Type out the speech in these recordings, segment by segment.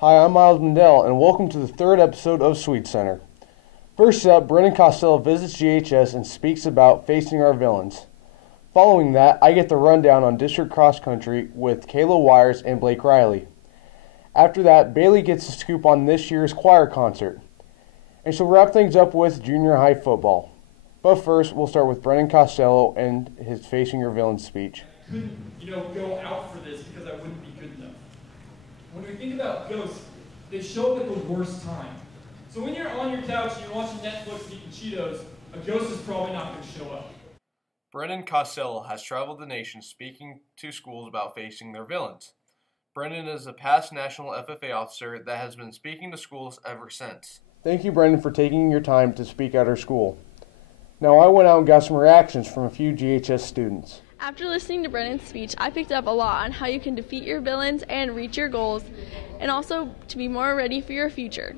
Hi, I'm Miles Mendel, and welcome to the third episode of Swede Center. First up, Brendan Costello visits GHS and speaks about facing our villains. Following that, I get the rundown on district cross country with Kayla Wires and Blake Riley. After that, Bailey gets the scoop on this year's choir concert. And she'll wrap things up with junior high football. But first, we'll start with Brendan Costello and his Facing Your Villains speech. Couldn't, go out for this because I wouldn't be good enough. When we think about ghosts, they show up at the worst time. So when you're on your couch and you're watching Netflix and eating Cheetos, a ghost is probably not going to show up. Brendan Costello has traveled the nation speaking to schools about facing their villains. Brendan is a past national FFA officer that has been speaking to schools ever since. Thank you, Brendan, for taking your time to speak at our school. Now, I went out and got some reactions from a few GHS students. After listening to Brendan's speech, I picked up a lot on how you can defeat your villains and reach your goals, and also to be more ready for your future.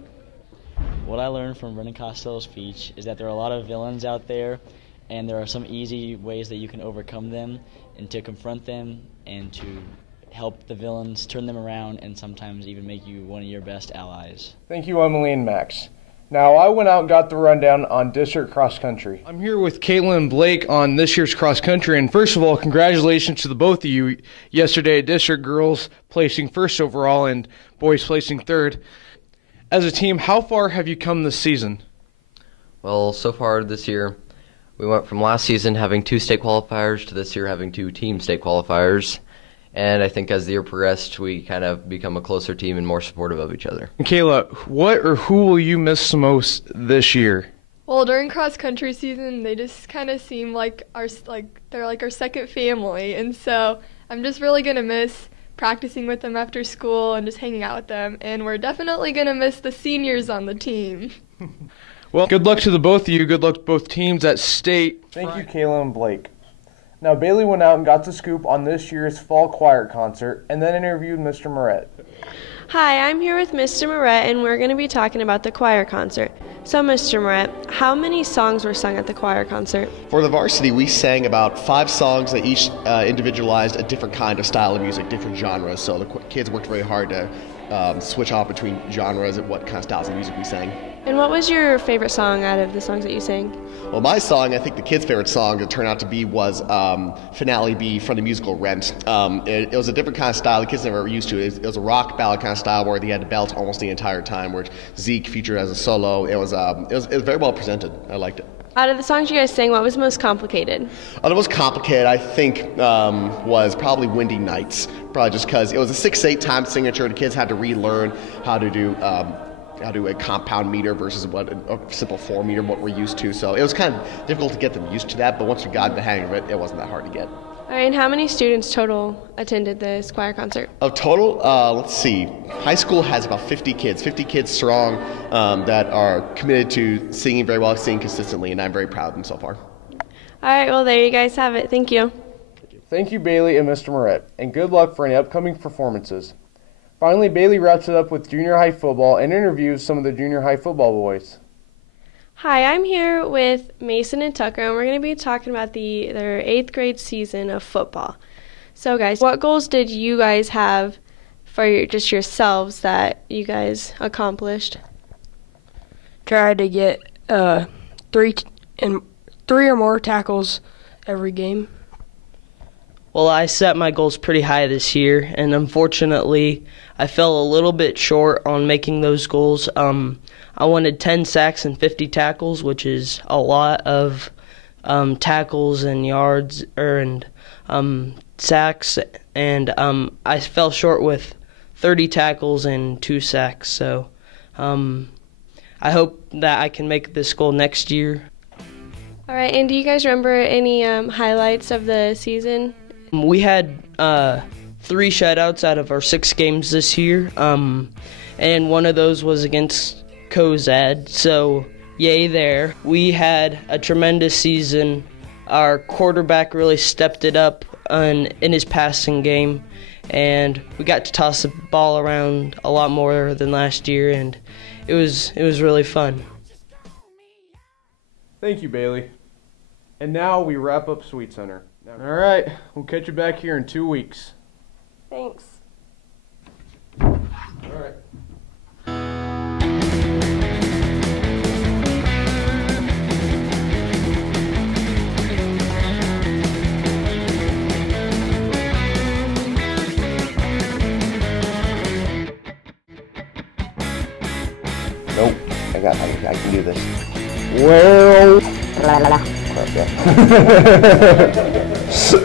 What I learned from Brendan Costello's speech is that there are a lot of villains out there, and there are some easy ways that you can overcome them and to confront them and to help the villains turn them around and sometimes even make you one of your best allies. Thank you, Emily and Max. Now, I went out and got the rundown on district cross country. I'm here with Caitlin and Blake on this year's cross country, and first of all, congratulations to the both of you. Yesterday, district girls placing first overall and boys placing third. As a team, how far have you come this season? Well, so far this year, we went from last season having 2 state qualifiers to this year having 2 team state qualifiers. And I think as the year progressed, we kind of become a closer team and more supportive of each other. Kayla, what or who will you miss the most this year? Well, during cross country season, they just kind of seem they're like our second family, and so I'm just really gonna miss practicing with them after school and just hanging out with them. And we're definitely gonna miss the seniors on the team. Well, good luck to the both of you. Good luck to both teams at state. Thank you, Kayla and Blake. Now, Bailey went out and got the scoop on this year's fall choir concert and then interviewed Mr. Moret. Hi, I'm here with Mr. Moret, and we're going to be talking about the choir concert. So, Mr. Moret, how many songs were sung at the choir concert? For the varsity, we sang about 5 songs that each individualized a different kind of style of music, different genres. So the kids worked very hard to switch off between genres and what kind of styles of music we sang. And what was your favorite song out of the songs that you sang? Well, my song, I think the kids' favorite song it turned out to be was Finale B from the musical Rent. It was a different kind of style the kids never were used to. It was a rock ballad kind of style where they had to belt almost the entire time, where Zeke featured as a solo. It was very well presented. I liked it. Out of the songs you guys sang, what was most complicated? The most complicated, I think, was probably Windy Nights. Probably just because it was a 6/8 time signature. The kids had to relearn how to do a compound meter versus what a simple 4 meter, what we're used to. So it was kind of difficult to get them used to that, but once we got the hang of it, it wasn't that hard to get. All right, and how many students total attended this choir concert? Of total, let's see. High school has about 50 kids strong that are committed to singing very well, singing consistently, and I'm very proud of them so far. All right, well, there you guys have it. Thank you. Thank you, Bailey and Mr. Moret, and good luck for any upcoming performances. Finally, Bailey wraps it up with junior high football and interviews some of the junior high football boys. Hi, I'm here with Mason and Tucker, and we're going to be talking about their 8th grade season of football. So, guys, what goals did you guys have for just yourselves that you guys accomplished? Tried to get 3 or more tackles every game. Well, I set my goals pretty high this year, and unfortunately, I fell a little bit short on making those goals. I wanted 10 sacks and 50 tackles, which is a lot of tackles and yards and sacks, and I fell short with 30 tackles and 2 sacks. So I hope that I can make this goal next year. All right, and do you guys remember any highlights of the season? We had 3 shutouts out of our 6 games this year, and one of those was against Cozad, so yay there. We had a tremendous season. Our quarterback really stepped it up in his passing game, and we got to toss the ball around a lot more than last year, and it was really fun. Thank you, Bailey. And now we wrap up Swede Center. All right, we'll catch you back here in 2 weeks. Thanks. All right. Nope. I can do this. Well. Crap, yeah.